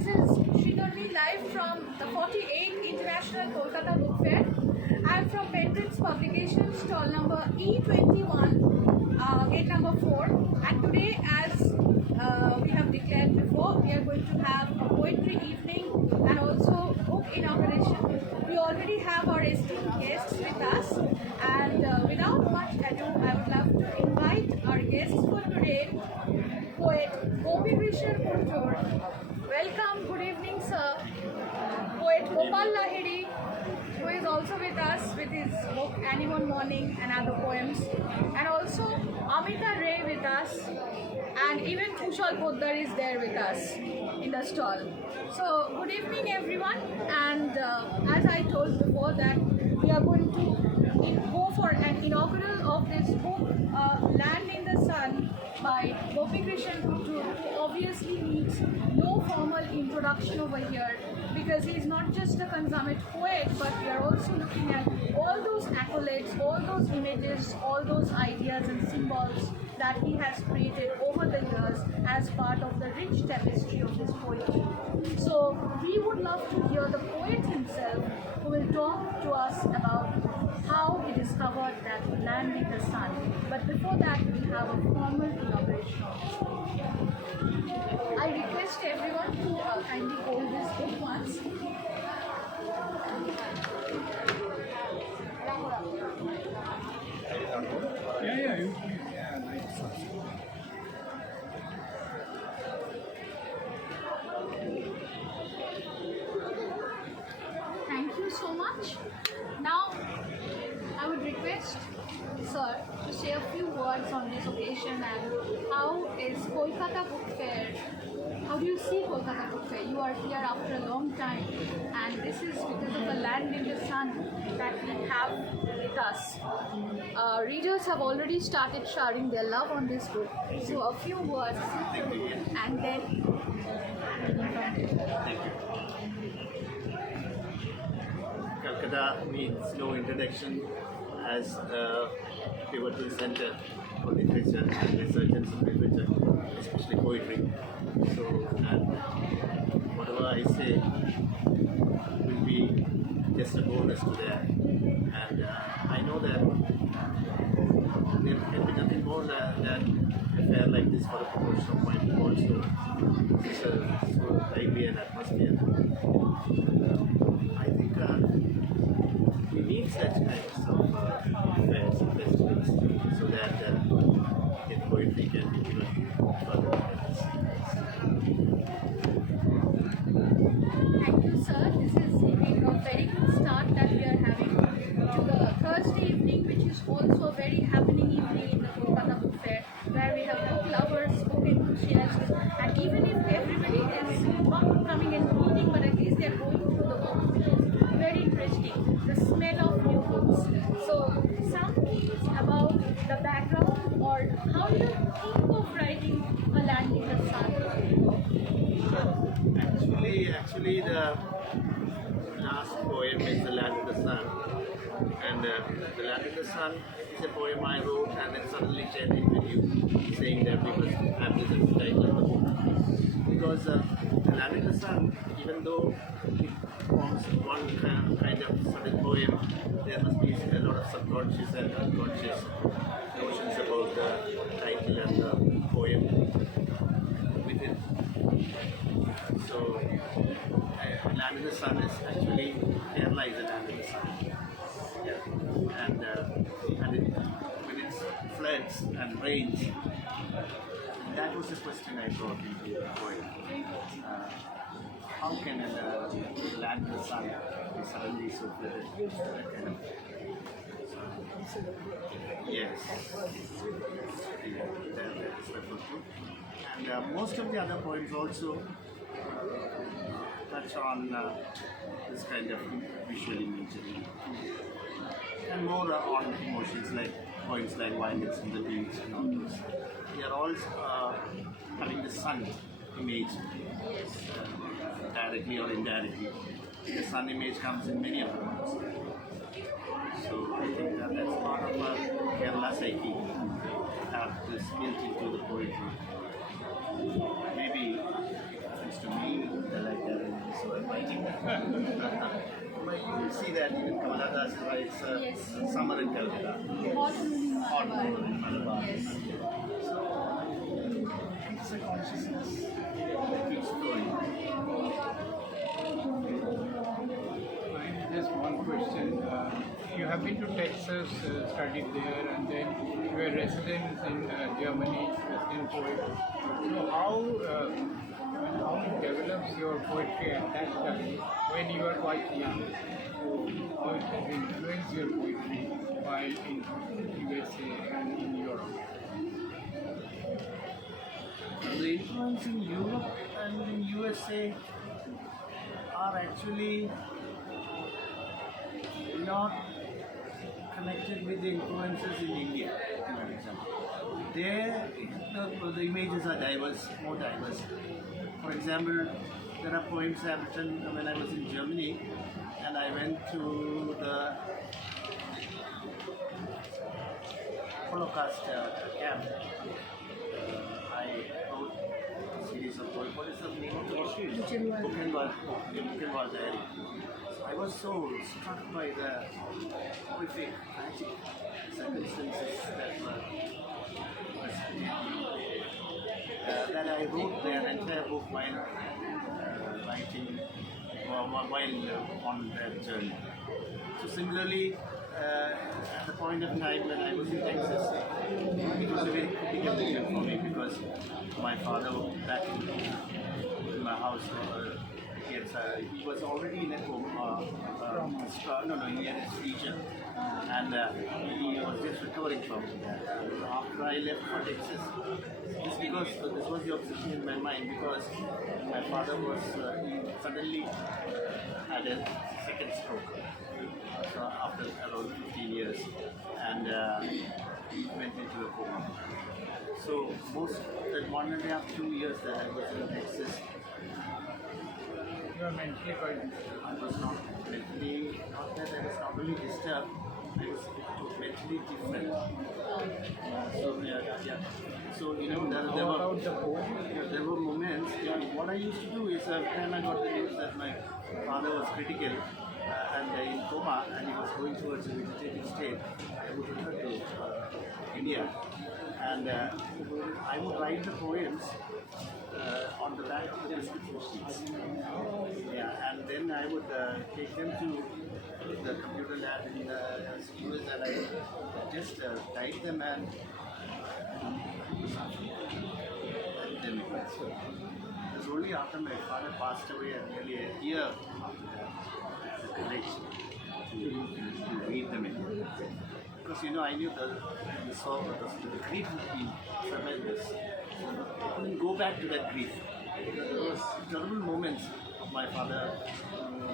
This is Sreetanwi live from the 48th International Kolkata Book Fair. I am from Penprints Publication, stall number E21, gate number 4. And today, as we have declared before, we are going to have a poetry evening and also book inauguration. We already have our esteemed guests with us, and without much ado, I would love to invite our guests for today, poet Gopikrishnan Kottoor. Welcome, good evening, sir. Poet Gopal Lahiri, who is also with us with his book Anyone Morning and other poems, and also Amita Ray with us, and even Kushal Poddar is there with us in the stall. So good evening everyone, and as I told before that we are going to go for an inaugural of this book, Land in the Sun by Gopikrishnan Kottoor, who obviously needs no formal introduction over here, because he is not just a consummate poet, but we are also looking at all those accolades, all those images, all those ideas and symbols that he has created over the years as part of the rich tapestry of his poetry. So we would love to hear the poet himself, who will talk to us about how he discovered that land in the sun. But before that, we'll have a formal inauguration of this book. I request everyone to kindly hold this book once. Thank you so much. Now, I would request sir to say a few words on this occasion and how is Kolkata Book Fair. How do you see Kolkata Book Fair? You are here after a long time, and this is because of the land in the sun that we have with us. Readers have already started showering their love on this book. So a few words, and then. Calcutta needs no introduction as a pivotal center for literature and resurgence of literature, especially poetry. So, and whatever I say will be just a bonus to that. And I know that there can be nothing more than a fair like this for a promotion of poetry also. It's a so lively an atmosphere. I think we need such kinds of fairs and festivals so that poetry can be given further. Thank you, sir. This is indeed a very good start that we are having to the Thursday evening, which is also a very happening evening in the Kolkata Book Fair, where we have book lovers, book enthusiasts, and even if everybody is not coming and reading, but at least they are going through the book, which is very interesting. The smell of new books. So, some things about the background, or how do you think of writing a land in the sun? Actually, the last poem is The Land in the Sun, and The Land in the Sun is a poem I wrote and then suddenly shared it with you, saying that we must have this as the title of the book. Because The Land in the Sun, even though it forms one kind of sudden poem, there must be a lot of subconscious and unconscious notions about the title and the poem within. So, Land in the Sun is actually Kerala is a land in the sun. Yeah. And when it floods and rains, that was the question I brought into the poem. How can a land in the sun be suddenly so flooded? Yes, that is referred to. And most of the other poems also touch on this kind of visual imagery, and more on emotions like poems like Violets in the Beach and all those. They are all having the sun image directly or indirectly. The sun image comes in many of the poems. So I think that's part of Kerala psyche, have this built into the poetry. Maybe, at least to me, like But you will see that even Kamala Das writes Yes. Summer in Calcutta. Hot moon in Malabar. Malabar. Yes. So it's a consciousness that keeps flowing. Just one question. You have been to Texas, studied there, and then you were residents in Germany, resident poet. So how it develops your poetry at that time when you were quite young? How it has influenced your poetry while in USA and in Europe? The influence in Europe and in USA are actually not connected with the influences in India, for example. There, the images are diverse, more diverse. For example, there are poems I have written when I was in Germany, and I went to the Holocaust camp. I wrote a series of poems. What is the name of the book? Buchenwald Diary. I was so struck by the horrific, tragic circumstances that were that I wrote the entire book while writing while on that journey. So similarly, at the point of time when I was in Texas, it was a very critical period for me because my father back in my house. He was already in a coma. He had a seizure, and he was just recovering from that. After I left for Texas, this was the obsession in my mind because my father was he suddenly had a second stroke after around 15 years, and he went into a coma. So that 1.5 to 2 years that I was in Texas, You are mentally quite I was not mentally, not that I was not really disturbed, I was mentally different. So, there were moments, what I used to do is, when I got the news that my father was critical and in coma and he was going towards a vegetative state, I would return to India and I would write the poems on the back of the prescription sheets. And then I would take them to the computer lab in the schools and I just type them and then it was only after my father passed away nearly a year the courage to read them again. Because I knew the sorrow, the grief would be tremendous. I couldn't go back to that grief. There was terrible moments of my father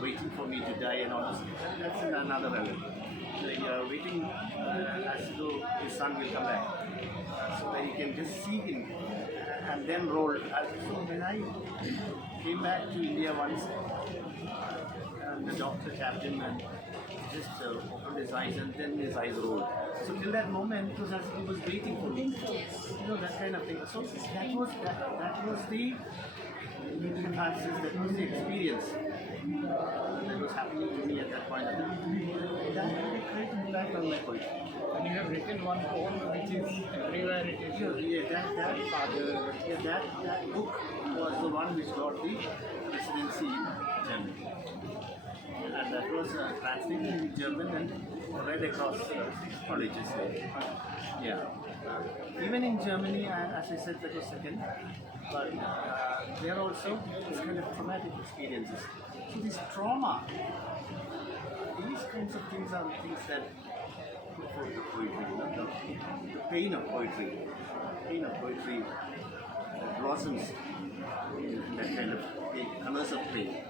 waiting for me to die and all this. That's in another level. Like waiting as though his son will come back. So that he can just see him and then roll. So when I came back to India once, and the doctor tapped him and just opened his eyes and then his eyes rolled. So till that moment it was as if he was waiting for me. That kind of thing. So that was the catharsis, that was the experience that was happening to me at that point. That had a great impact on my poetry. And you have written one poem which is everywhere it is. That book was the one which got the presidency in Germany. And that was translated in German and read across colleges there. Even in Germany, as I said, that was second. But there also, this kind of traumatic experiences. So this trauma, these kinds of things are things that put forth the poetry, the pain of poetry. Pain of poetry that blossoms in that kind of pain, colors of pain.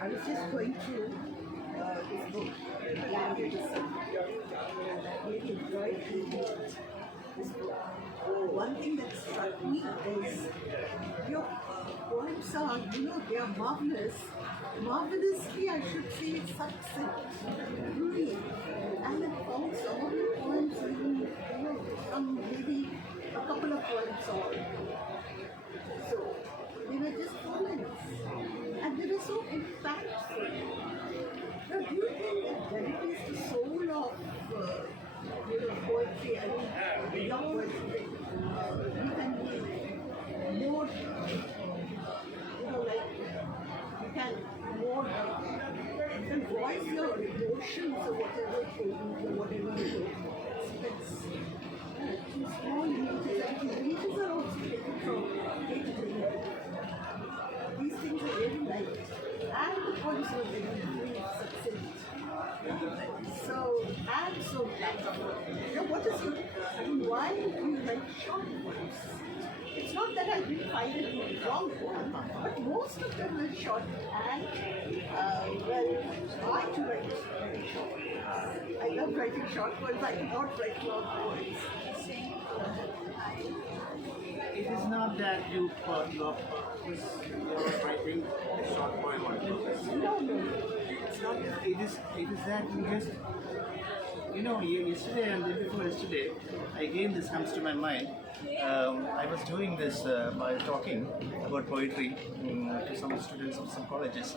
I was just going through this book, Languages. I really enjoyed reading this book. One thing that struck me is your poems are, they are marvelous. Marvelously, I should say, succinct, brief. And I found some of the poems even, some maybe a couple of poems on. So, they were just poems. And they were so impactful. Now, do you think that it is the soul of poetry? I mean, young poetry, you can be more, like, you can more, you can voice your emotions or whatever you express. Small images, and images are also taken from day-to-day. These things are very light, and the poems are very succinct. So, and so impactful. What is your, why do you like short poems? It's not that I didn't find it wrong poem, but most of them were short, and I too write short poems. I love writing short poems. I cannot write long poems. It is not that you are writing a short poem on purpose. No, it's not that. It is that you just, yesterday and the day before yesterday, again this comes to my mind. I was doing this by talking about poetry to some students of some colleges,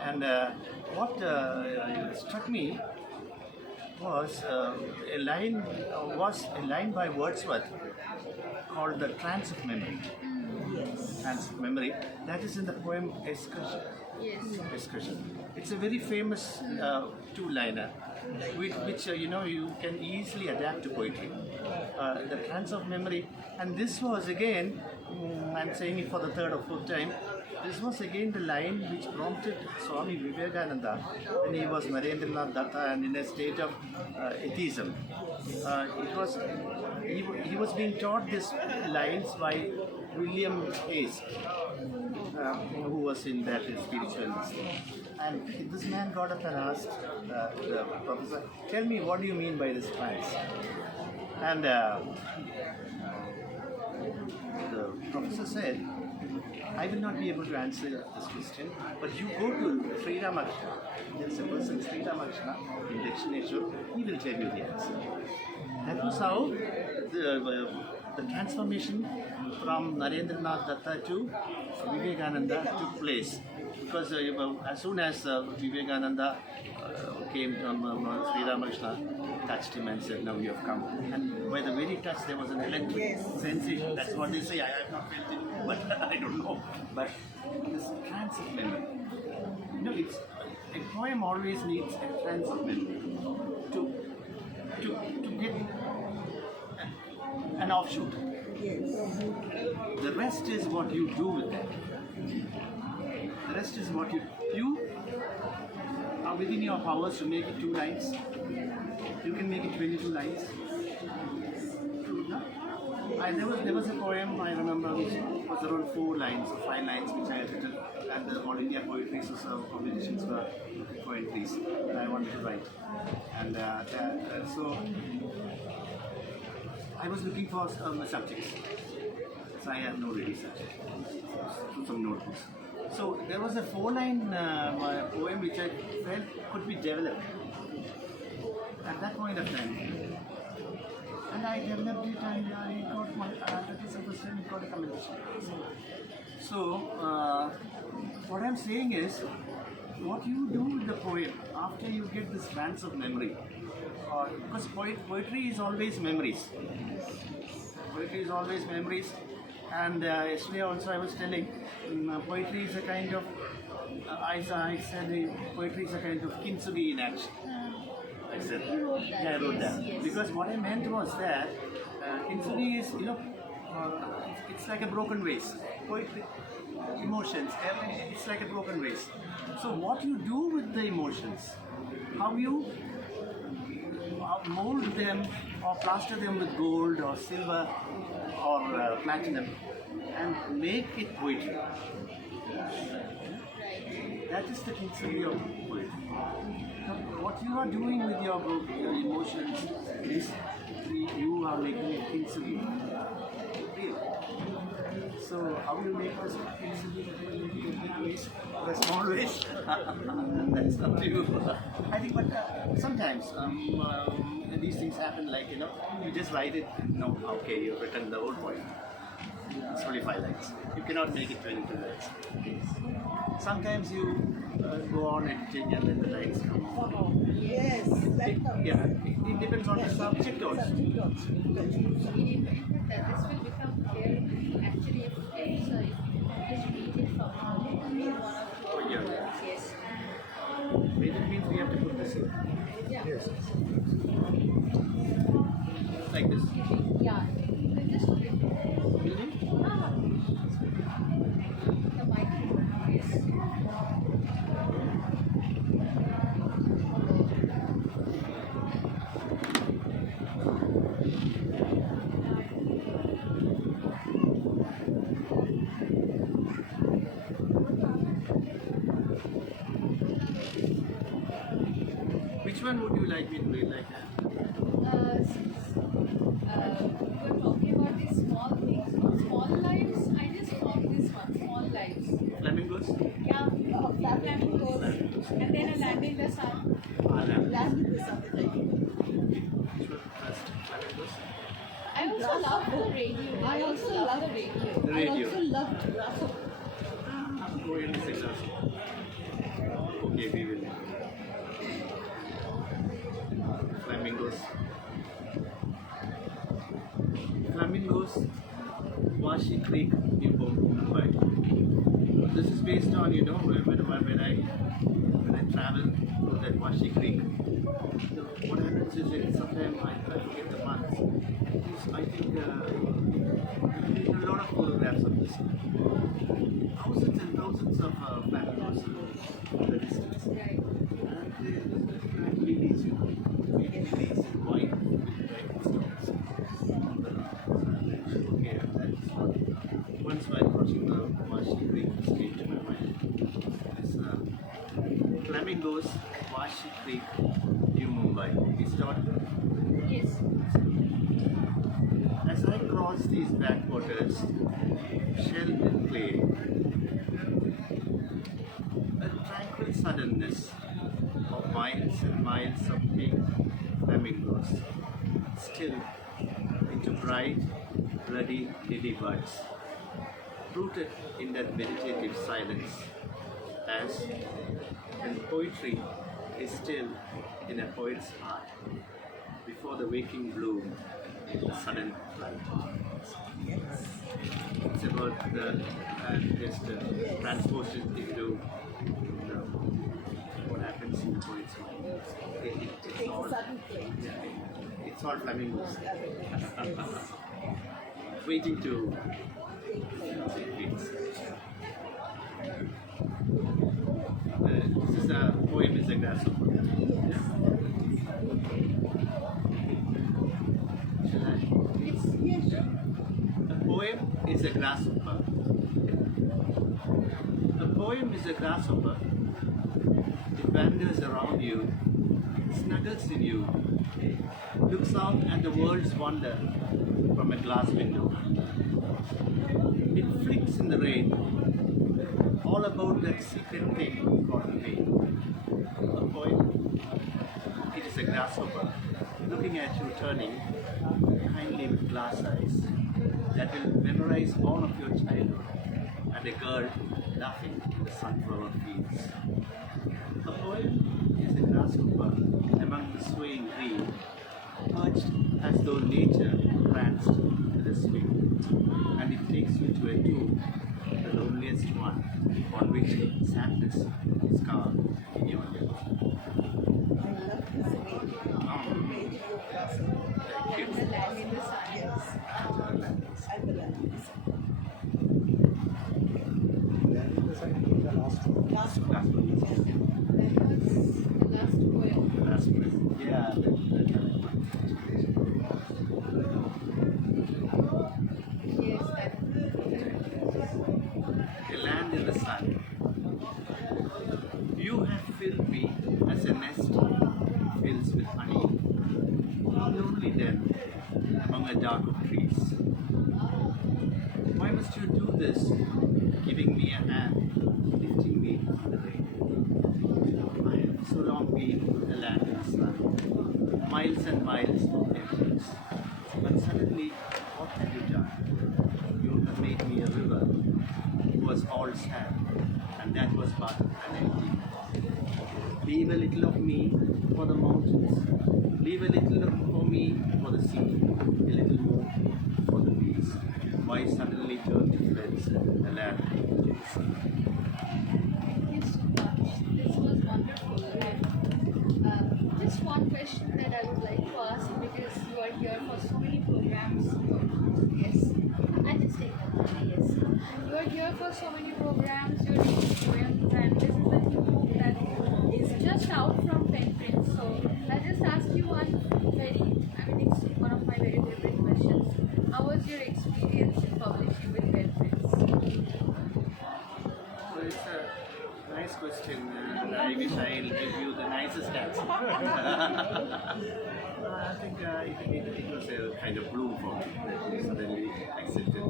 and what struck me was a line by Wordsworth called "The Trance of Memory." Yes. Trance of Memory. That is in the poem Excursion. Yes. Excursion. It's a very famous two-liner, which you can easily adapt to poetry. The Trance of Memory, and this was again, I'm saying it for the third or fourth time. This was again the line which prompted Swami Vivekananda when he was Narendranath Datta and in a state of atheism. He was being taught these lines by William Hayes, who was in that spiritualist. And this man got up and asked the professor, "Tell me, what do you mean by this trance?" And the professor said, "I will not be able to answer this question, but you go to Sri Ramakrishna. There's a person, Sri Ramakrishna, in Dakshineshwar, he will tell you the answer." That was how the transformation from Narendranath Datta to Vivekananda took place. Because as soon as Vivekananda came from Sri Ramakrishna, touched him and said, "Now you have come." And by the very touch, there was an electric sensation. That's what they say. I have not felt it, but I don't know. But this trance of memory. It's a poem always needs a trance of memory to get an offshoot. Yes. The rest is what you do with it. The rest is what you are within your powers to make it 2 lines. You can make it 22 lines. There was a poem I remember which was around 4 lines or 5 lines which I had written at the All India Poetry Society competitions for poetries that I wanted to write. And so I was looking for subjects. So I had no ready subject. So some notebooks. So there was a 4-line poem which I felt could be developed at that point of time. And I developed it and I got my got a commendation. So what I'm saying is, what you do with the poem after you get this trance of memory, because poetry is always memories. Poetry is always memories. And yesterday also I was telling, poetry is a kind of, I said poetry is a kind of kintsugi in action. I said, I wrote that. Yes. Because what I meant was that kintsugi is, it's like a broken vase. Poetry, emotions, it's like a broken vase. So what you do with the emotions, how you mold them or plaster them with gold or silver or platinum and make it poetry. That is the kintsugi of poetry. Now, what you are doing with your emotions is you are making a kintsugi real. So how you make this big waist or a small waist? That's up to you. I think, but sometimes these things happen. Like you just write it. No, okay, you've written the whole point. It's 25 lines. You cannot make it 22 lines. Sometimes you go on editing and then the lines come out. Yes, Yeah, it depends on the subject also. That this will become clear actually if just read it from one of Oh, yeah. yes. It means we have to put this in. Yeah. Yes. Like this. Yeah. Just Really? the microphone. Yes. Which one would you like me to read like that? Since we were talking about these small things, small lives, I just found this one, small lives. Flamingos? Yeah, flamingos, and then a land in the sun. land in the sun. Which one first? Flamingos? I also love the radio. I also love the radio. The I radio. also loved grasshopper. Poem is exhausting. Okay, we will. Flamingos. Flamingos, Washi Creek, Mumbai. This is based on, when I travel to that Washi Creek. What happens is that sometimes I forget the months. I think a lot of photographs of this. Thousands and thousands of flamingos in the distance. Right. And lilies, lilies in white with red stones. Okay, that's once while watching the Washi Creek, this came to my mind. This Flamingos, Washi Creek, New Mumbai. Is it audible? Yes. As I cross these backwaters, shelled with clay, a tranquil suddenness of miles and miles of pink flamingos, still into bright, ruddy lily buds, rooted in that meditative silence, as when poetry is still in a poet's heart, before the waking bloom, the sudden flight. It's about the just transpose it into what happens in the poet's mind. It's all, Sudden flame. it's all flamingos waiting to take wings. This is a poem, is a grasshopper. Shall I? Yes. A poem is a grasshopper. A poem is a grasshopper. It wanders around you, snuggles in you, looks out at the world's wonder from a glass window. It flicks in the rain, all about that secret thing called pain. A poem, it is a grasshopper looking at you turning kindly with glass eyes that will memorize all of your childhood, and a girl laughing in the sunflower fields. A poem is a grasshopper among the swaying green, perched as though nature pranced with a swing, and it takes you to a tomb, the loneliest one, on which sadness is carved in your lip. I love this image. The image of grasshopper. Thank you. The land in the sun. Yes. And the land in the sun. Last one. That was the last poem. Last one. Yeah, Yes, that. a land in the sun. You have filled me as a to do this, giving me a hand, lifting me on the way. I have so long been a land in the sun, miles and miles of distance. But suddenly, what have you done? You have made me a river who was all sand, and that was part of an empty. Leave a little of me for the mountains, leave a little for me for the sea, a little more for the bees. Why suddenly turn to friends, the land to the sea? Thank you so much. This was wonderful. And just one question that I would like to ask, because you are here for so many programs. Yes, I just take that. Yes, you are here for so many programs. You're reading poems, and this is a new book that is just out from Penprints. So I'll just ask you it's one of my very favorite questions. How was your experience in publishing with Penprints? So it's a nice question, and I wish I'll give you the nicest answer. I think it was a kind of bloom for me that we suddenly accepted it,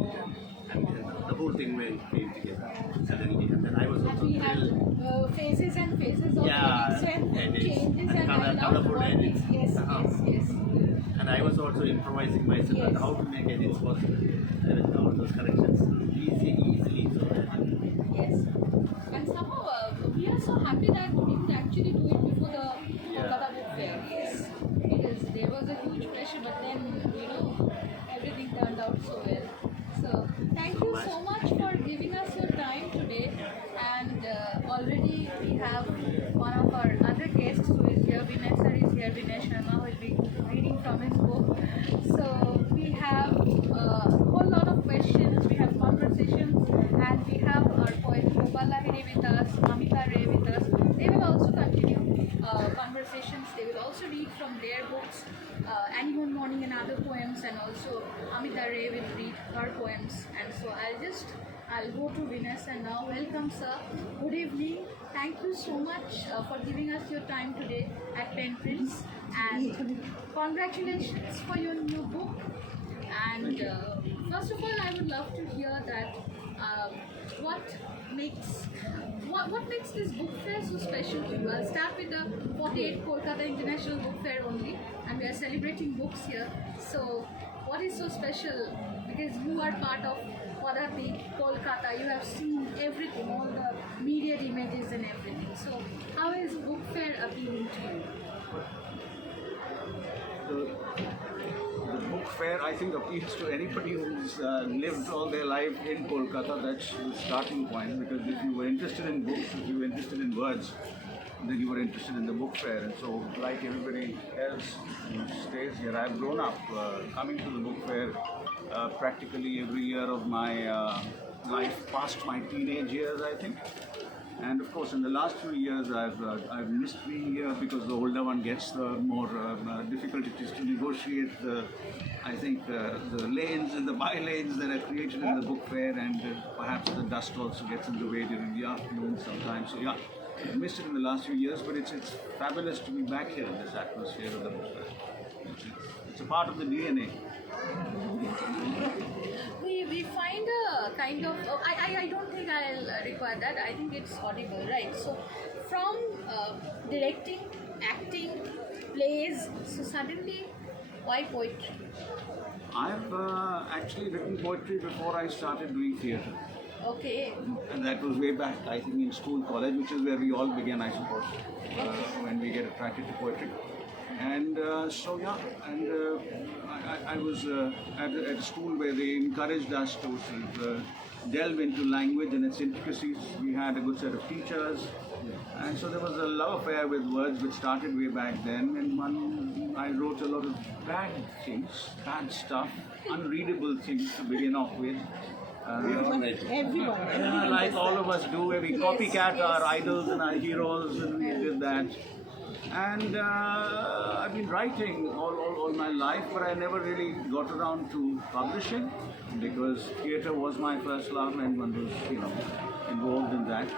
and the whole thing came together suddenly. And then I was also We have thrilled. phases and phases of edits and edits, changes and I love colorful all edits. this. Yes. And I was also improvising myself on Yes. how to make edits possible, and all those corrections easily. So Yes. And somehow we are so happy that we could actually do it before the Kolkata Book Fair. Yes. Because there was a huge pressure, but then, everything turned out so well. So thank you so much for giving us your time today. And already we have one of our other guests who is here. Vinay sir is here. Vinay Sharma, who will be reading from his book. So we have a whole lot of questions. We have conversations, and we have our poet Gopal Lahiri with us, Amita Ray with us. They will also continue conversations. They will also read from their books, Any One Morning and other poems, and also Amita Ray will read her poems. And so I'll go to Vinay and now. Welcome, sir. Good evening. Thank you so much for giving us your time today at Penprints, and congratulations for your new book. And first of all, I would love to hear that what makes this book fair so special to you. I'll start with the 48th Kolkata International Book Fair only, and we are celebrating books here. So what is so special? Because you are part of Padati, Kolkata, you have seen everything, all the media images and everything. So how is book fair appealing to you? The book fair, I think, appeals to anybody who's lived all their life in Kolkata. That's the starting point, because if you were interested in books, if you were interested in words, then you were interested in the book fair. And so, like everybody else who stays here, I've grown up coming to the book fair practically every year of my life past my teenage years, I think. And of course, in the last few years, I've missed being here, because the older one gets, the more difficult it is to negotiate the lanes and the by-lanes that are created in the book fair, and perhaps the dust also gets in the way during the afternoon sometimes. So yeah, I've missed it in the last few years, but it's fabulous to be back here in this atmosphere of the book fair. It's a part of the DNA. We find a kind of, I don't think I'll require that. I think it's audible, right? So from directing, acting, plays, so suddenly, why poetry? I've actually written poetry before I started doing theatre. Okay. And that was way back, I think, in school, college, which is where we all began, I suppose, when we get attracted to poetry. And I was at a school where they encouraged us to delve into language and its intricacies. We had a good set of teachers, and so there was a love affair with words which started way back then. And I wrote a lot of bad things, bad stuff, unreadable things to begin off with. Everyone. Like all of us do, where we copycat our idols and our heroes, and we did that. And I've been writing all my life, but I never really got around to publishing, because theatre was my first love, and one was, involved in that.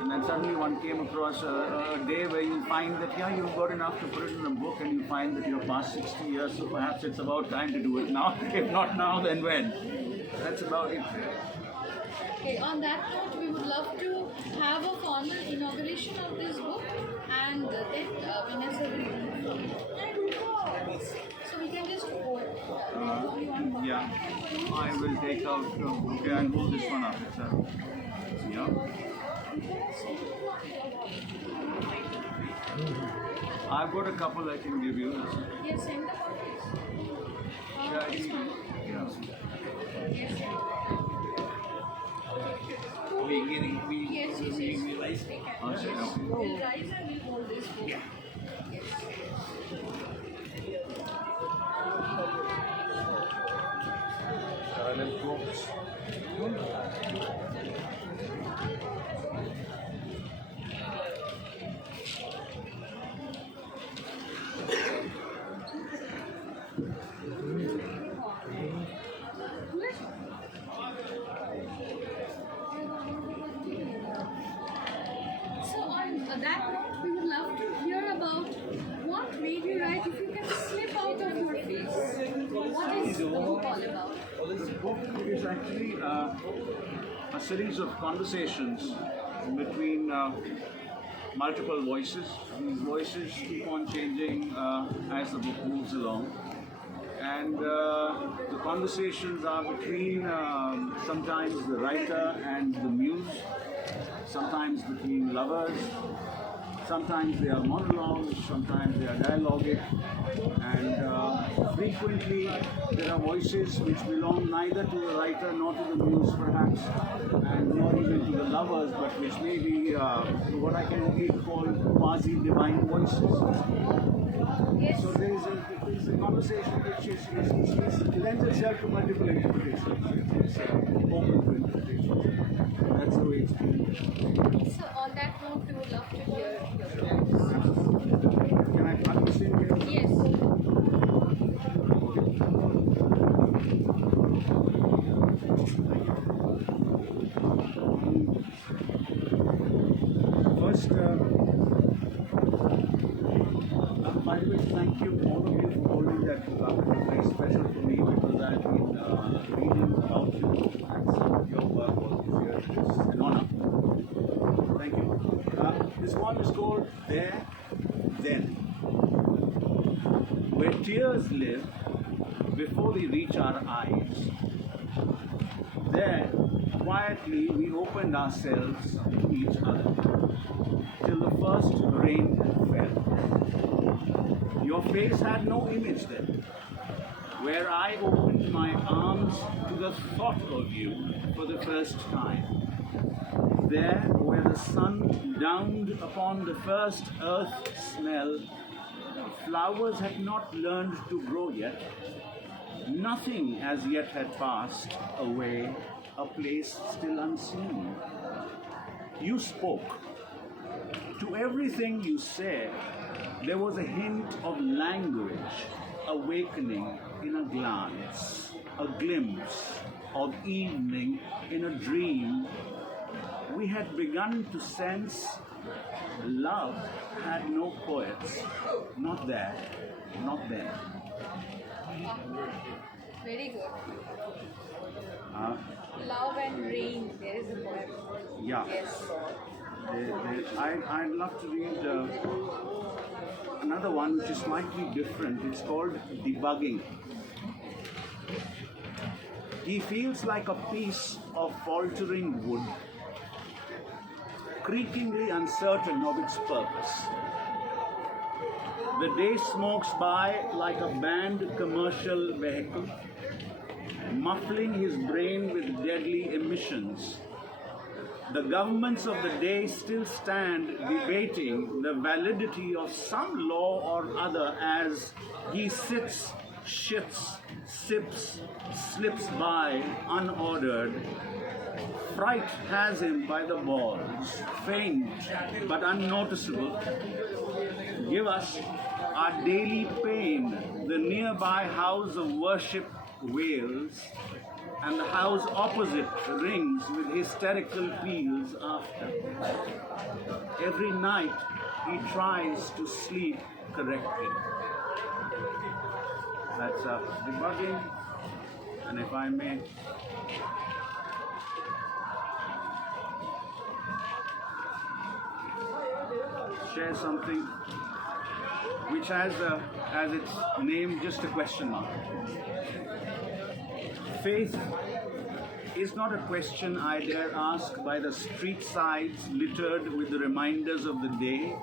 And then suddenly one came across a day where you find that, you've got enough to put it in a book, and you find that you're past 60 years, so perhaps it's about time to do it now. If not now, then when? That's about it. Okay, on that note, we would love to have a formal inauguration of this book, and then Vinay sir will read from it. So we can just go. Yeah, I will take out, okay, I'll hold this one up, sir. Yeah. I've got a couple I can give you. Yes, send the copies. Yeah. Yes. Yes. Take care. Oh, sure. We'll rise and we'll hold this book. Yeah. Yes. Silent books. So on that note, we would love to hear about what made you write. If you can slip out of your face, what is the book all about? The book is actually a series of conversations between multiple voices. These voices keep on changing as the book moves along. And the conversations are between sometimes the writer and the muse, sometimes between lovers, sometimes they are monologues, sometimes they are dialogic, and frequently there are voices which belong neither to the writer nor to the muse perhaps, and not even to the lovers, but which may be what I can only call quasi-divine voices. Yes. So there is a conversation which lends itself to multiple interpretations. It's open to interpretation. That's the way it's been. So on that note, we would love to hear your thoughts. Can I plug this in here? Yes. First, by the way, thank you all of you for holding that book up. It's very special to me because I've been reading about you and some of your work all these years. It's an honor. Thank you. This one is called There, Then. Where tears live before they reach our eyes. There, quietly, we opened ourselves to each other till the first rain fell. Your face had no image then, where I opened my arms to the thought of you for the first time. There, where the sun downed upon the first earth smell, flowers had not learned to grow yet. Nothing as yet had passed away, a place still unseen. You spoke. To everything you said, there was a hint of language awakening in a glance, a glimpse of evening in a dream. We had begun to sense love had no poets, not there, not there. Very good. Love and rain. There is a poem. Yeah. Yes. I'd love to read another one which is slightly different. It's called Debugging. He feels like a piece of faltering wood, creakingly uncertain of its purpose. The day smokes by like a banned commercial vehicle, muffling his brain with deadly emissions. The governments of the day still stand debating the validity of some law or other as he sits, shits, sips, slips by unordered. Fright has him by the balls, faint but unnoticeable. Give us our daily pain. The nearby house of worship wails, and the house opposite rings with hysterical peals after. Every night he tries to sleep correctly. That's Debugging, and if I may share something which has as its name just a question mark. Faith is not a question I dare ask by the street sides littered with the reminders of the day,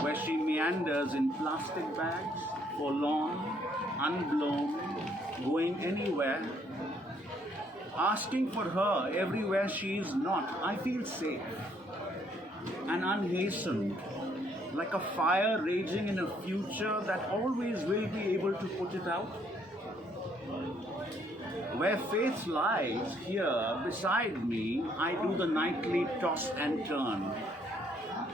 where she meanders in plastic bags, forlorn, unblown, going anywhere. Asking for her everywhere she is not, I feel safe and unhastened, like a fire raging in a future that always will be able to put it out. Where faith lies, here beside me, I do the nightly toss and turn.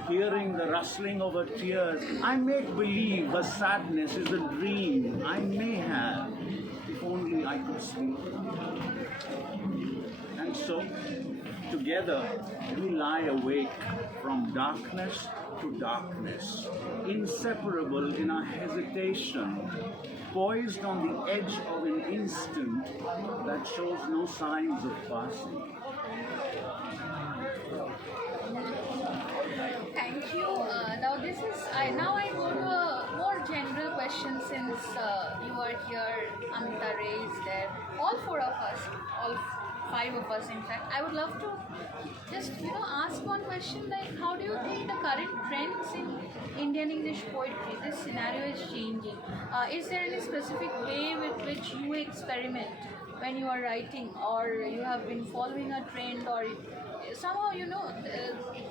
Hearing the rustling of her tears, I make believe her sadness is a dream I may have, if only I could sleep. And so, together, we lie awake from darkness to darkness, inseparable in our hesitation, poised on the edge of an instant that shows no signs of passing. Thank you. Now this is now I go to a more general question, since you are here, Amita Ray is there, all four of us, all five of us in fact. I would love to just ask one question, like how do you think the current trends in Indian English poetry, this scenario is changing? Is there any specific way with which you experiment when you are writing, or you have been following a trend, or somehow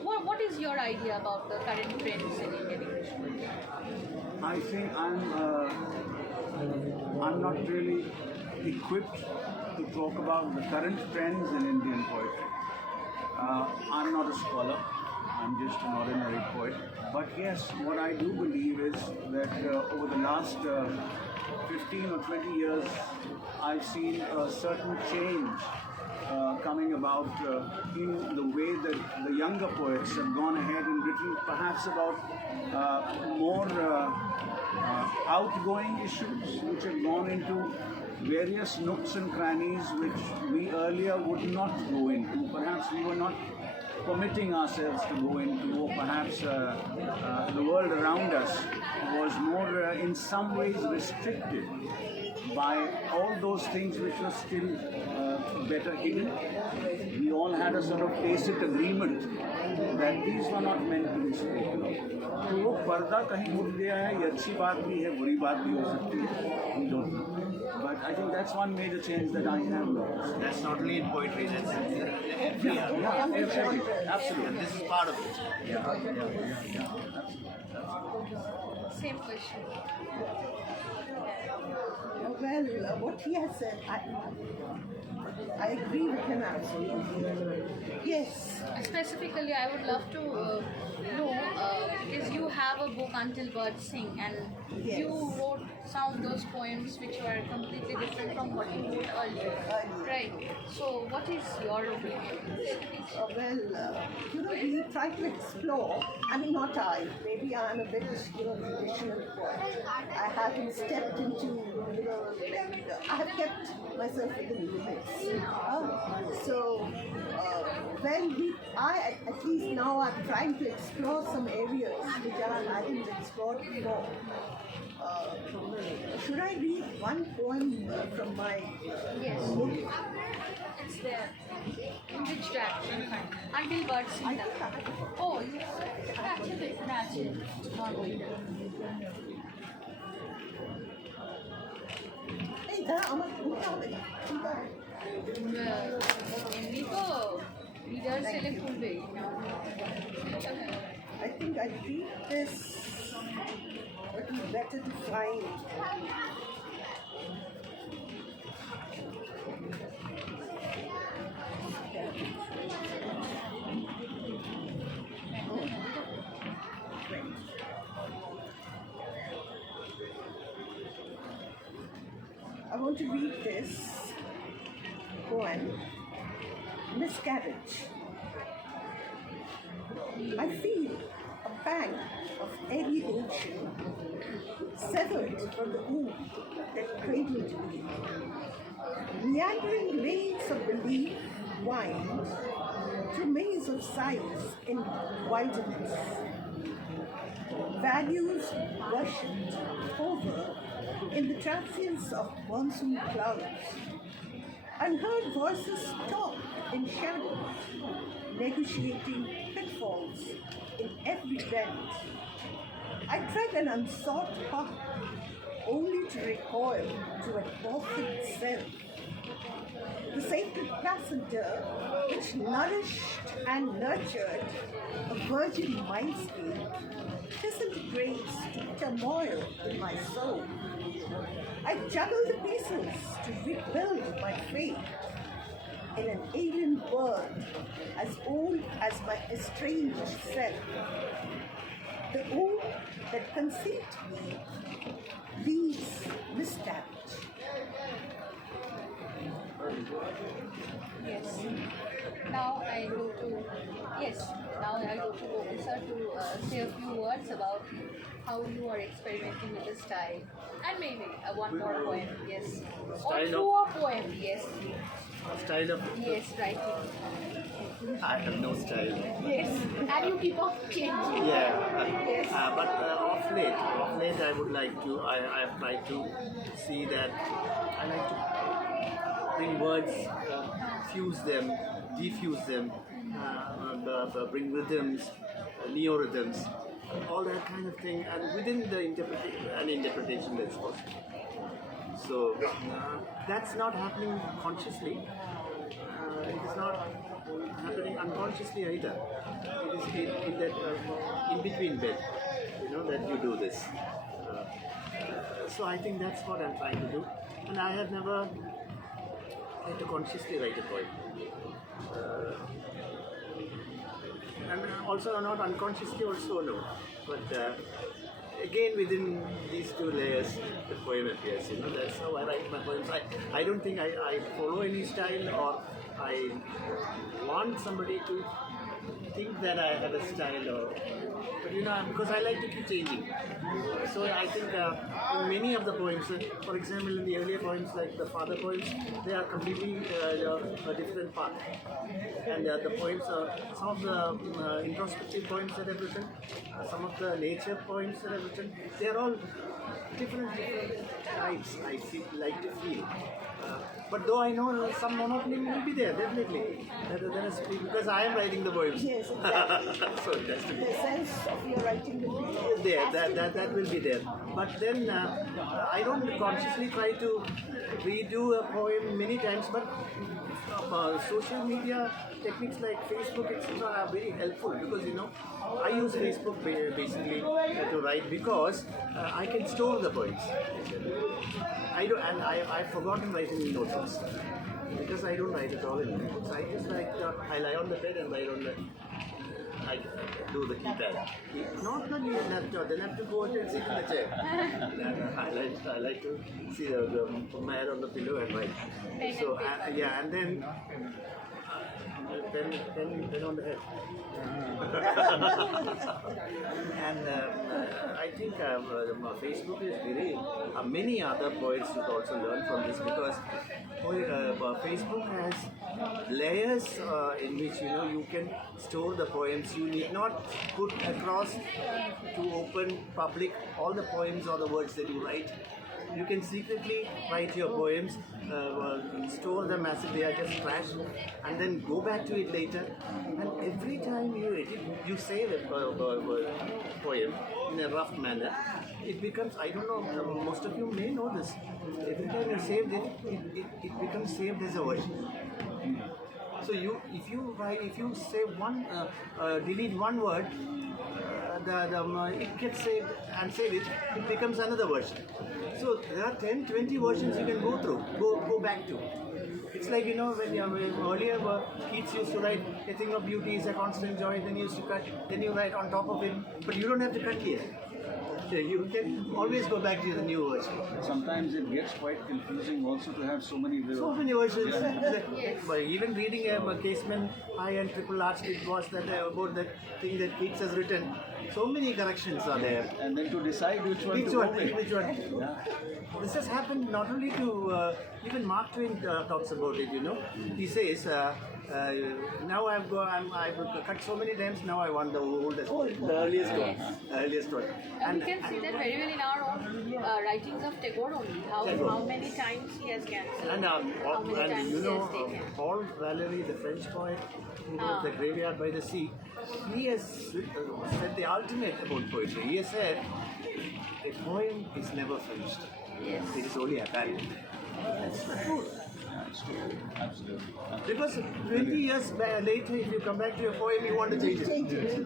what is your idea about the current trends in Indian English poetry? I think I'm not really equipped to talk about the current trends in Indian poetry. I'm not a scholar. I'm just an ordinary poet. But yes, what I do believe is that over the last 15 or 20 years, I've seen a certain change coming about in the way that the younger poets have gone ahead and written perhaps about more outgoing issues, which have gone into various nooks and crannies which we earlier would not go into. Perhaps we were not permitting ourselves to go into, or perhaps the world around us was more in some ways restricted by all those things which were still better hidden. We all had a sort of tacit agreement that these were not meant to be spoken of. तो वो पर्दा कहीं उठ गया है, ये अच्छी बात भी है, बुरी बात भी हो सकती है, we don't know. But I think that's one major change that I have noticed. That's not only in poetry, that's every art. Absolutely. And this is part of it. Yeah. Same question. Well, what he has said, I agree with him absolutely. Yes. Specifically, I would love to know, because you have a book, Until Birds Sing, and Yes. you wrote some of those poems which were completely different from what you wrote earlier. Right. So, what is your opinion? We try to explore. I mean, not I. Maybe I'm a bit, traditional poet. I haven't stepped into, I have kept myself within limits. At least now I'm trying to explore some areas which I hadn't explored before. Should I read one poem from my book? It's there. In which direction? Until Birds Sing. Oh, actually. Hey, আমার খুলতে হবে খুলতে হবে এমনি তো leader সেলে খুলবেই। I think I read this, but it's better to find. I want to read this poem, Miscarriage. I feel a pang of alienation, severed from the womb that cradled me. Meandering lanes of belief wind through maze of sighs in wilderness. values worshipped over in the transience of monsoon clouds, unheard voices talk in shadows, negotiating pitfalls in every bend. I tread an unsought path, only to recoil to an orphaned self. The sacred placenta which nourished and nurtured a virgin mindscape disintegrates to turmoil in my soul. I juggle the pieces to rebuild my faith in an alien world as old as my estranged self. The womb that conceived me leaves misstamped. Yes. Now I go to Gopal sir to say a few words about how you are experimenting with the style, and maybe one more poem. Yes. Or Style through a poem. Yes. Style of Yes. Right. I have no style. Yes. And you keep on changing. Yeah. Yes. But of late, I would like to. I have tried to see that. I like to bring words, fuse them, diffuse them, bring rhythms, neo-rhythms, all that kind of thing, and within the interpretation that's possible. So that's not happening consciously. It is not happening unconsciously either. It is in that in-between bit, that you do this. So I think that's what I'm trying to do, and I have never tried to consciously write a poem. And also not unconsciously also no, but again within these two layers the poem appears, that's how I write my poems. I don't think I follow any style, or I want somebody to think that I have a style, but because I like to keep changing. So I think in many of the poems, for example, in the earlier poems like the father poems, they are completely a different path. And the poems, some of the introspective poems that I've written, some of the nature poems that I've written, they are all different types I like to feel. But though I know some monotony will be there, definitely. Because I am writing the poems. Yes, exactly. So it has to be The sense of your writing will be there. That will be there. But then I don't consciously try to redo a poem many times, but social media techniques like Facebook, etc. are very helpful, because I use Facebook basically to write, because I can store the poems. I've forgotten writing in notebooks, because I don't write at all in notebooks. I just I lie on the bed and write on the. I do the keypad. Not the laptop. Then I have to go and sit in the chair. I like to see put my head on the pillow and write. So and then pen on the head. And I think Facebook is very. Many other poets should also learn from this, because Facebook has layers in which you can store the poems. You need not put across to open public all the poems or the words that you write. You can secretly write your poems, store them as if they are just trash, and then go back to it later. And every time you edit, you save a poem in a rough manner. It becomes, I don't know, most of you may know this. Every time you save it, it becomes saved as a version. So if you save one, delete one word, it gets saved and save it becomes another version. So there are 10, 20 versions you can go through, go back to. It's like, when earlier Keats used to write, a thing of beauty is a constant joy, then you used to cut, then you write on top of it, but you don't have to cut here. So you can always go back to the new version. Sometimes it gets quite confusing also to have so many versions. So many versions. But even reading Casement High and Triple Arch, it was that about that thing that Keats has written. So many corrections are there. And then to decide which one to go with. Which one? This has happened not only to, even Mark Twain talks about it, you know. He says, now I've cut so many times, now I want the oldest one, the earliest one. Earliest one. And we can see that very well in our own writings of Tagore only, how many times he has cancelled, And, how many times you he know, has taken. Paul Valéry, the French poet, who wrote The Graveyard by the Sea, he has said the ultimate about poetry. He has said, a poem is never finished. Yes. It is only abandoned. That's true. Absolutely. Because 20 years later, if you come back to your poem, you want to change it.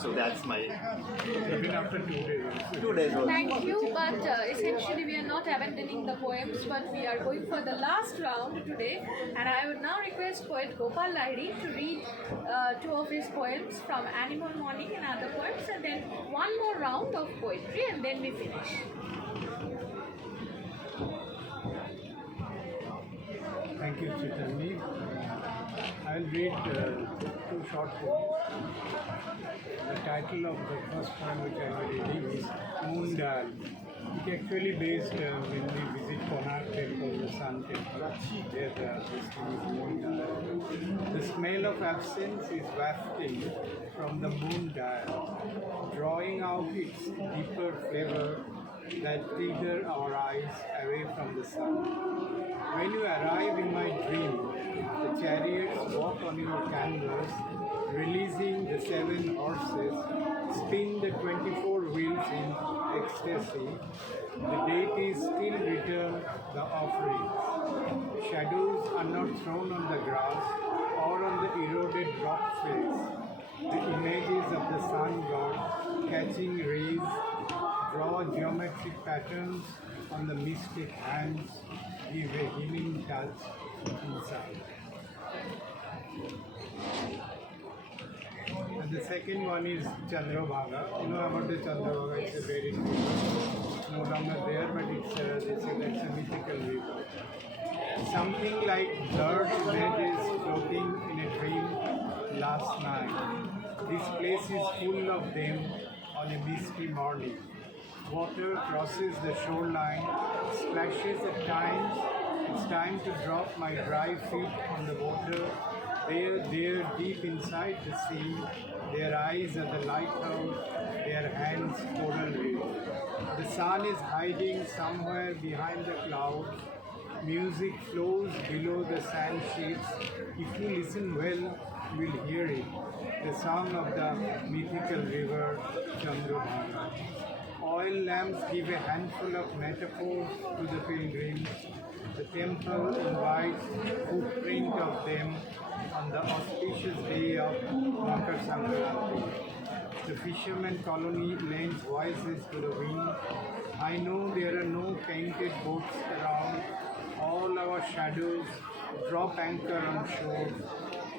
So that's my Even after 2 days. 2 days old. Thank you, but essentially we are not abandoning the poems, but we are going for the last round today. And I would now request poet Gopal Lahiri to read 2 of his poems from Animal Morning and other poems, and then one more round of poetry, and then we finish. Thank you, Sreetanwi. I'll read 2 short poems. The title of the first poem which I will read is Moon Dial. It actually based when we visit Konark Temple, the Sun Temple. There this thing is Moon Dial. The smell of absence is wafting from the moon dial, drawing out its deeper flavor that trigger our eyes away from the sun. When you arrive in my dream, the chariots walk on your canvas, releasing the 7 horses, spin the 24 wheels in ecstasy. The deities still return the offerings. Shadows are not thrown on the grass or on the eroded rock face. The images of the sun god catching rays draw geometric patterns on the mystic hands, give a healing touch inside. And the second one is Chandrabhaga. You know about the Chandrabhaga, it's a very famous, no longer there, but it's a mythical river. Something like blurred images floating in a dream last night. This place is full of them on a misty morning. Water crosses the shoreline, splashes at times. It's time to drop my dry feet on the water. There, deep inside the sea, their eyes are the lighthouse, their hands coral reef. The sun is hiding somewhere behind the clouds. Music flows below the sand sheets. If you listen well, you will hear it. The song of the mythical river Chandrabhaga. Oil lamps give a handful of metaphors to the pilgrims. The temple invites footprint of them on the auspicious day of Makar Sankranti. The fisherman colony lends voices to the wind. I know there are no painted boats around. All our shadows drop anchor on shore.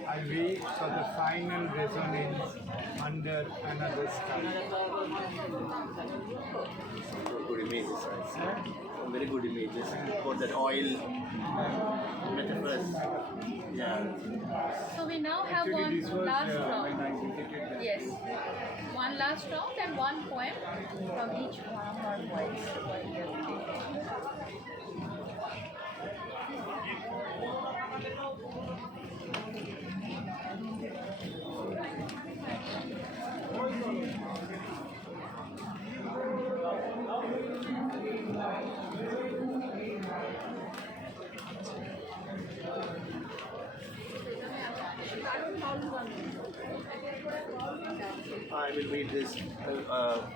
I wait for the final resonance under another sky. Good images, some very good images for that oil metaphors. Yeah. So we now have Actually, one this was last when round. I visited that. Yes. One last round and one poem from each one of our poets. I will read this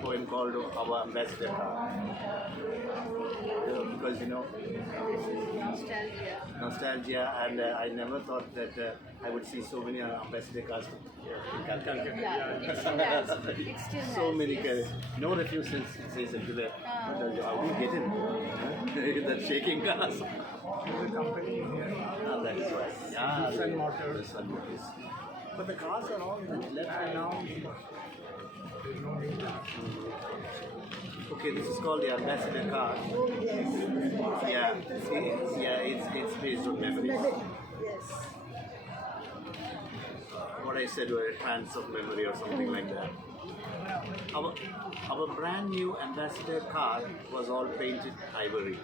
poem called Our Ambassador Car. Because you know, nostalgia, and I never thought that I would see so many ambassador cars in Calcutta. Yeah, it still has. It still has. So many yes. cars. No refusals, says it to the. How do you get in? That shaking cars. The company is here. That is why. Yeah, Sun Motors. the Sun Motors. But the cars are all left And now there's no new car. Okay, this is called the ambassador car. Yeah, it's based on memories. Yes. What I said were a trance of memory or something like that. Our, our brand new ambassador car was all painted ivory.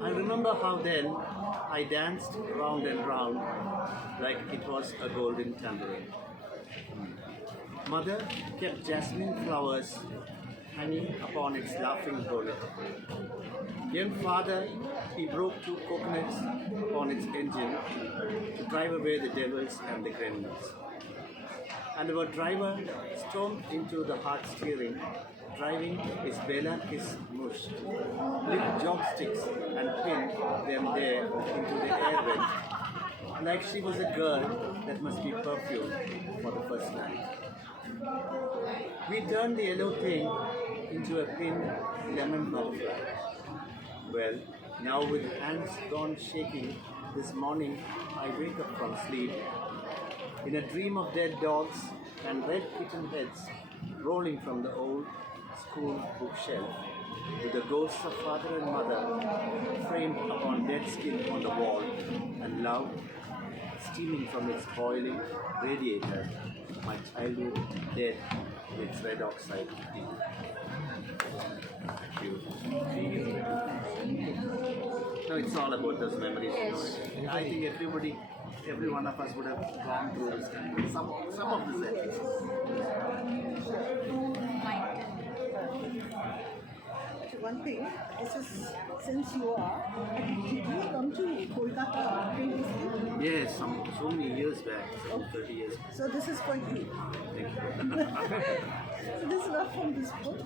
I remember how then I danced round and round like it was a golden tambourine. Mother kept jasmine flowers hanging upon its laughing bonnet. Young father, he broke 2 coconuts upon its engine to drive away the devils and the gremlins. And our driver stormed into the hard steering, driving his Bella Kiss mush, lit jogsticks and pinned them there into the air vent, like she was a girl that must be perfumed for the first night. We turned the yellow thing into a pinned lemon butterfly. Well, now with hands gone shaking, this morning I wake up from sleep in a dream of dead dogs and red kitten heads rolling from the old school bookshelf, with the ghosts of father and mother framed upon dead skin on the wall, and love steaming from its boiling radiator, my childhood dead in its red oxide deep. Thank you. No, it's all about those memories. Yes. I think every one of us would have gone through this time. Some of this at least. One thing, this is, since you are, did you come to Kolkata previously? Yes, so many years back, some 30 years back. So this is for you. Thank you. So this is not from this book.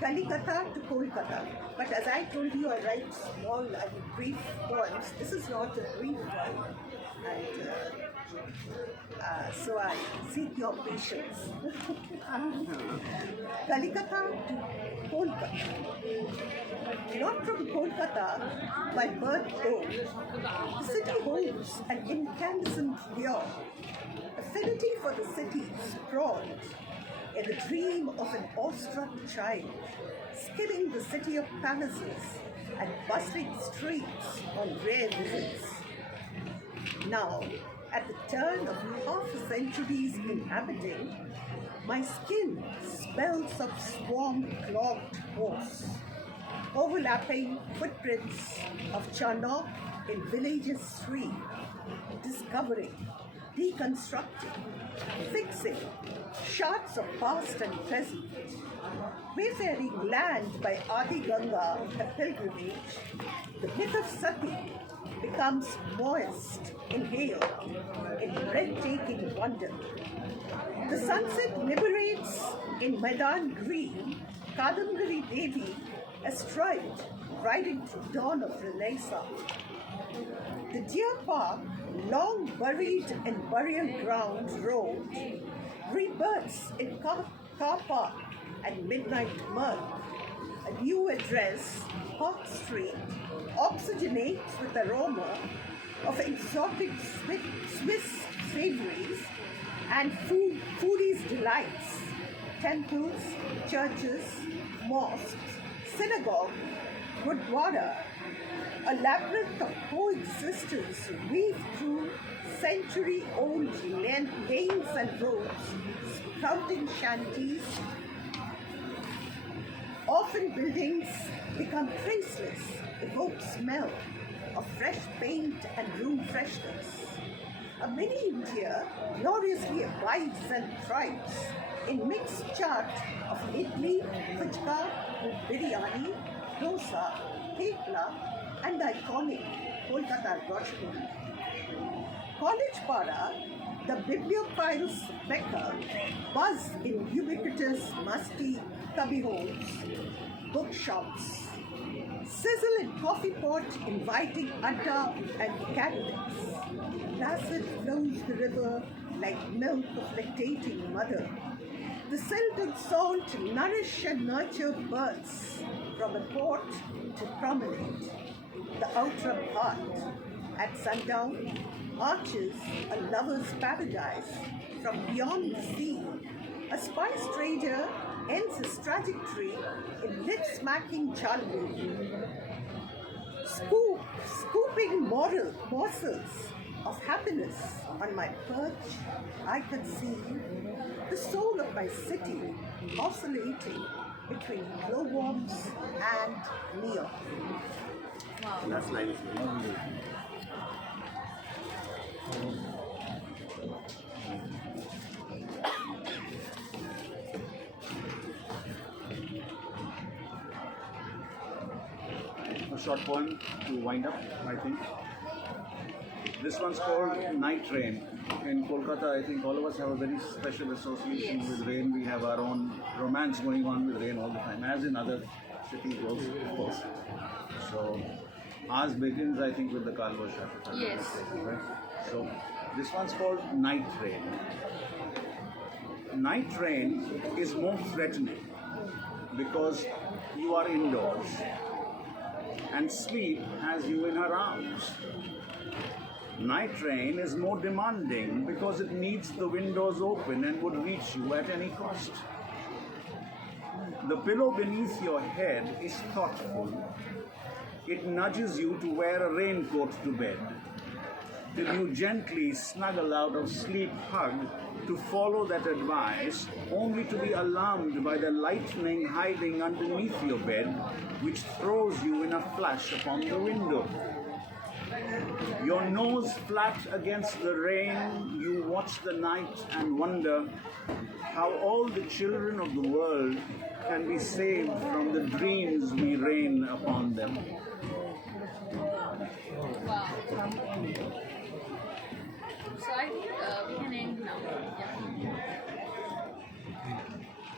Kalikata to Kolkata. But as I told you, I write small and brief poems. This is not a brief one. And so I seek your patience. Kalikata to Kolkata. Not from Kolkata, my birth home. The city holds an incandescent lure. Affinity for the city sprawled in the dream of an awestruck child, skimming the city of palaces and bustling streets on rare visits. Now, at the turn of half a century's inhabiting, my skin smells of swarm-clogged horse, overlapping footprints of Chanok in villages 3, discovering, deconstructing, fixing shards of past and present, wayfaring land by Adi Ganga, a pilgrimage. The myth of Sati becomes moist, inhaled, in breathtaking wonder. The sunset liberates in Maidan Green, Kadambari Devi astride, riding through dawn of Renaissance. The deer park, long buried in burial ground road, rebirths in car park and midnight mirth. A new address, Park Street, oxygenates with aroma of exotic Swiss savories and foodies' delights. Temples, churches, mosques, synagogue, gurdwara, a labyrinth of coexistence weave through century-old lanes and roads, sprouting shanties. Often buildings become traceless, evoke smell of fresh paint and room freshness. A mini India gloriously abides and thrives in mixed chart of idli, fuchka, biryani, dosa, thepla, and iconic Kolkata Rajpuri. College Para, the bibliophiles' mecca, buzz in ubiquitous musty cubbyholes, bookshops, sizzle in coffee pot inviting adda and candidates. Placid flows the river like milk of lactating mother. The silt and salt nourish and nurture birds from a port to promenade. The outer heart at sundown arches a lover's paradise from beyond the sea. A spice trader ends his trajectory in lip-smacking chalbu. Scooping morsels of happiness. On my perch, I can see the soul of my city oscillating between glowworms and neon. That's nice. A short poem to wind up, I think. This one's called Night Rain. In Kolkata, I think all of us have a very special association with rain. We have our own romance going on with rain all the time, as in other cities also, of course. So ours begins, I think, with the Kalvasha. Yes. Right? So this one's called Night Rain. Night rain is more threatening because you are indoors and sleep has you in her arms. Night rain is more demanding because it needs the windows open and would reach you at any cost. The pillow beneath your head is thoughtful. It nudges you to wear a raincoat to bed, till you gently snuggle out of sleep hugged to follow that advice, only to be alarmed by the lightning hiding underneath your bed, which throws you in a flash upon the window. Your nose flat against the rain, you watch the night and wonder how all the children of the world can be saved from the dreams we rain upon them. Wow. So I think we can end now.